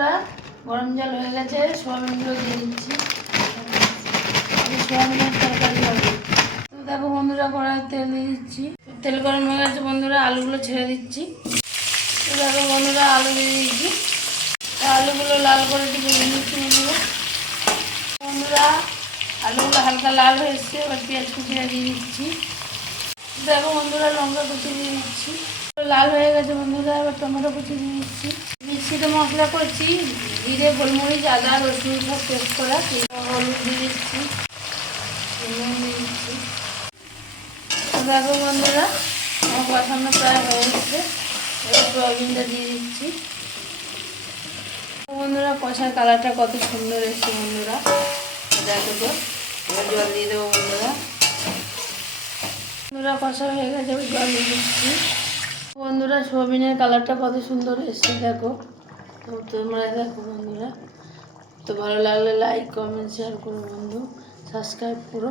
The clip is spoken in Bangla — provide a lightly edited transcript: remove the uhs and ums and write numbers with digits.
বন্ধুরা গরম জল হয়ে গেছে, সোয়াবিনগুলো দিয়ে দিচ্ছি। সোয়াবিনের তরকারি হবে। তো দেখো বন্ধুরা, কড়াই তেল দিয়ে দিচ্ছি। তেল গরম হয়ে গেছে বন্ধুরা, আলুগুলো ছেড়ে দিচ্ছি। তো দেখো বন্ধুরা, আলু দিয়ে দিচ্ছি। আলুগুলো লাল করে একটু ভেজে নিচ্ছি বন্ধুরা। বন্ধুরা আলুগুলো হালকা লাল হয়ে এসছে, এবার পেঁয়াজ কুচিটা দিয়ে দিচ্ছি। দেখো বন্ধুরা, লঙ্কা কুচি দিয়ে দিচ্ছি। লাল হয়ে গেছে বন্ধুরা, এবার টমেটো কুচি দিয়ে দিচ্ছি। মিক্সিতে মশলা করছি, জিরে, গোলমরিচ, আদা, রসুন সব পেস্ট করা। হলুদ দিয়ে দিচ্ছি, নুন দিয়ে দিচ্ছি। দেখো বন্ধুরা, আমার কষানো প্রায় হয়ে গেছে, এবার সোয়াবিনটা দিয়ে দিচ্ছি। বন্ধুরা কষার কালারটা কত সুন্দর এসছে বন্ধুরা, দেখো তো। এবার জল দিয়ে দেবো বন্ধুরা। বন্ধুরা কষা হয়ে গেছে, জল দিয়ে দিচ্ছি। বন্ধুরা সোয়াবিনের কালারটা কত সুন্দর এসছে দেখো। তো তোমরা দেখো বন্ধুরা, তো ভালো লাগলে লাইক, কমেন্ট, শেয়ার করো বন্ধু, সাবস্ক্রাইব করো।